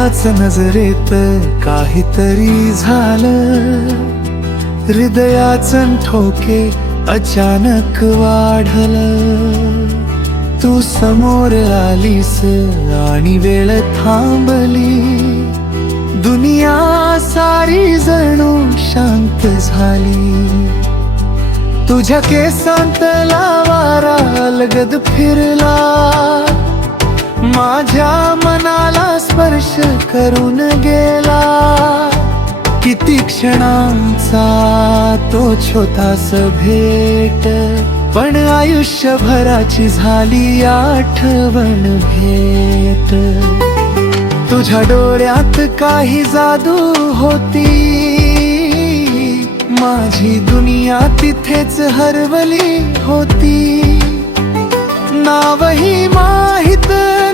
तुझ्याच नजरेत काहीतरी झालं, हृदयाचं ठोके अचानक वाढलं. तू समोर आलीस आणि वेळ थांबली, दुनिया सारी जणू शांत झाली. तुझ्या केसांतला वारा लगद फिरला, माझ्या मनाला स्पर्श करून गेला. किती क्षणांचा तो छोटास भेट, पण आयुष्यभराची झाली आठवण भेट. तुझ्या डोळ्यात काही जादू होती, माझी दुनिया तिथेच हरवली होती. नावही माहित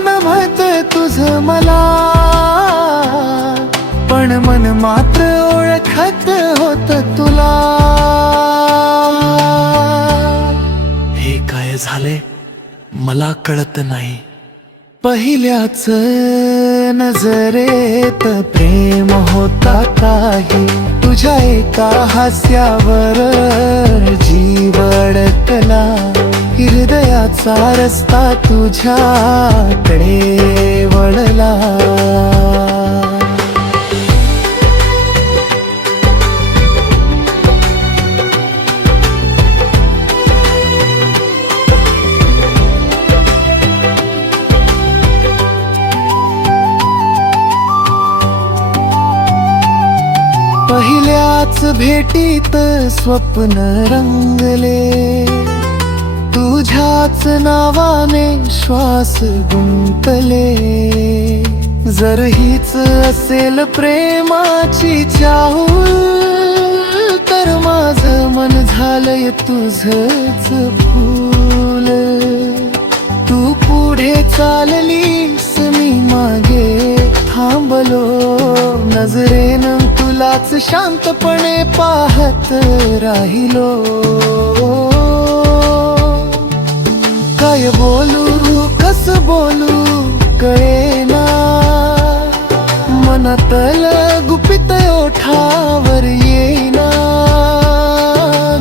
नव्हत तुझ मला, पण मन मात्र ओळखत होत तुला. हे काय झाले मला कळत नाही. पहिल्याच नजरेत प्रेम होता काही, तुझ्या एका हास्यावर जीव अडकला. हृदयाचा रस्ता तुझ्याकडे वळला. पहिल्याच भेटीत स्वप्न रंगले, तुझ्याच नावाने श्वास गुंतले. जर हीच असेल प्रेमाची चाहूल, तर माझं मन झालंय तुझंच फूल. तू पुढे चाललीस मी मागे थांबलो, नजरेनं तुलाच शांतपणे पाहत राहिलो. काय बोलू कस बोलू कळेना, मनातल गुपित ओठावर येईना.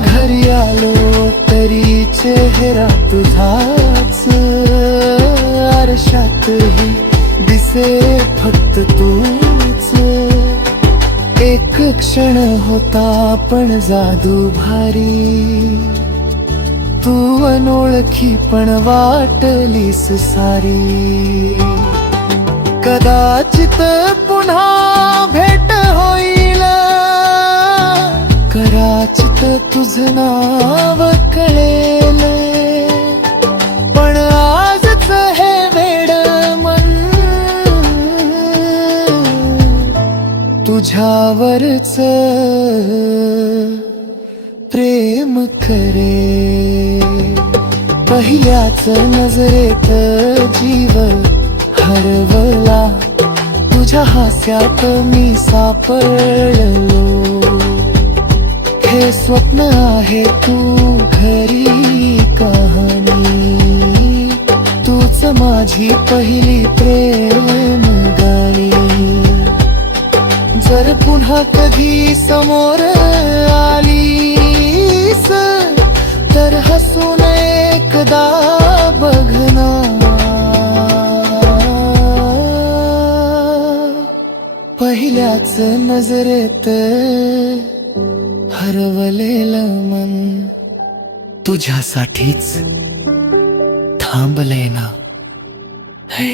घरी आलो तरी चेहरा तुझाच, आरशातही दिसे फक्त तूच. एक क्षण होता पण जादू भारी, तू अनोळखी पण वाटलीस सारी. कदाचित पुन्हा भेट होईल, कदाचित तुझं नाव कळेल. पण आजच हे वेड मन तुझ्यावरच प्रेम करे. पहिल्याच नजरेत जीव हरवला, तुझ्या हास्यात मी सापडलो. हे स्वप्न आहे तू खरी कहाणी, तूच माझी पहिली प्रेम गाणी. जर पुन्हा कधी समोर आलीस, तर हसून एकदा बघना. पहिल्याच नजरेत हरवलेलं मन तुझ्यासाठीच थांबले ना. हे